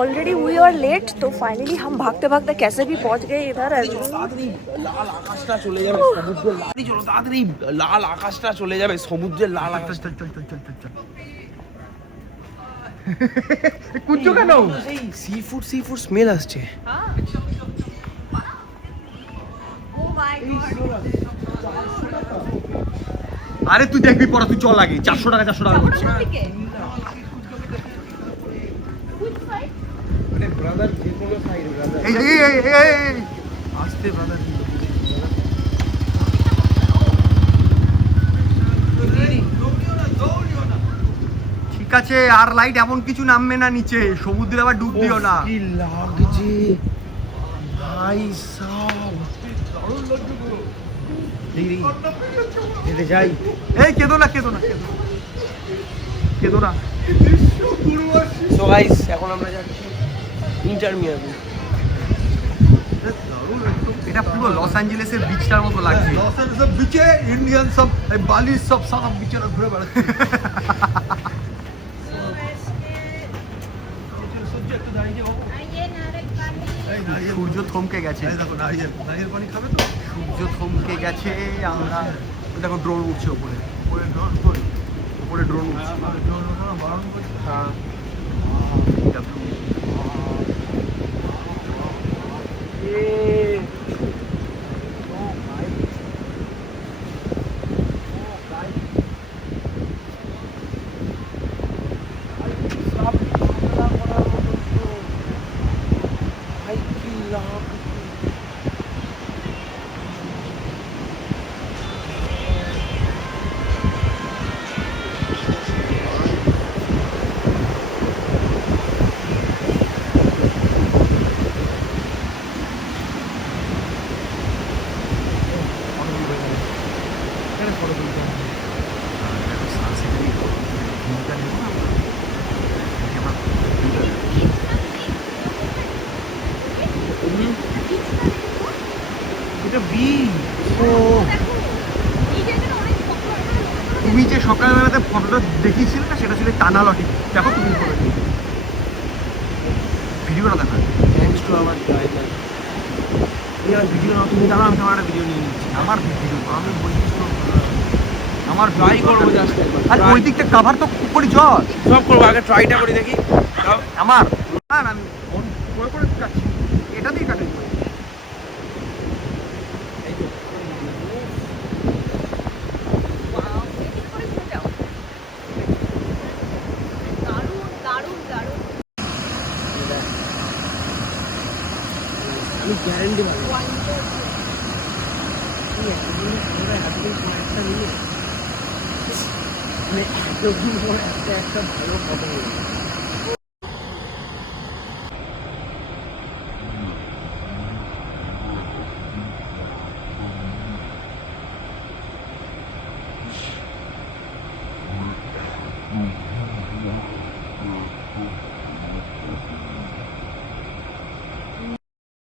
Already we are late, तो finally हम भागते भागते कैसे भी पहुंच गए इधर। লাল আকাশটা চলে যাবে সমুদ্রের লাল, চলো তাড়াতাড়ি, লাল আকাশটা চলে যাবে সমুদ্রের লাল আকাশ। কুঞ্জু কেন? সেই সি ফুড স্মেল আসছে। আরে তুই দেখবি পড়া, তুই চল আগে। 400 টাকা করছে। ব্রাদার যে কোনো সাইড ব্রাদার, এই আসতে ব্রাদার। ঠিক আছে, আর লাইট এমন কিছু নামবে না নিচে, সমুদ্রে আবার ডুব দিও না। কি লাগছে ভাই সাব, দারুণ লাগছে পুরো। দেখি যাই। এই কেঁদো না। সো গাইস, এখন আমরা যাচ্ছি ইন্টারমিয়ামি। এটা পুরো লস অ্যাঞ্জেলেসের বিচটার মতো লাগছে। লস অ্যাঞ্জেলেস বিচে ইন্ডিয়ান সব, এই বালি সব বিচে ঘুরে বেড়াচ্ছে। সূর্য থমকে গেছে। দেখো নারিয়েল পানি খাবে তো। সূর্য থমকে গেছে। আমরা দেখো ড্রোন উঠছে ওপরে ড্রোন উঠছে। হ্যাঁ, তুমি যে সকালবেলাতে ফটোটা দেখিয়েছিলে না, সেটা ছিল টানা লটি। দেখো তুমি করে ভিডিওটা দেখা। Thanks to our driver. Video না, তুমি জানো আমি তোমার একটা ভিডিও নিয়ে নিচ্ছি। আমার ভিডিও আমি বলছিস তো, আমার ট্রাই করবো জাস্ট একবার। আর ওই দিকটা কাভার তো করি চল। সব করবো, আগে ট্রাইটা করে দেখি। আমার না আমি করে যাচ্ছি, এটা দিয়ে কাটিং করি। আমি গ্যারান্টি ভালো একটা ভালো ফটো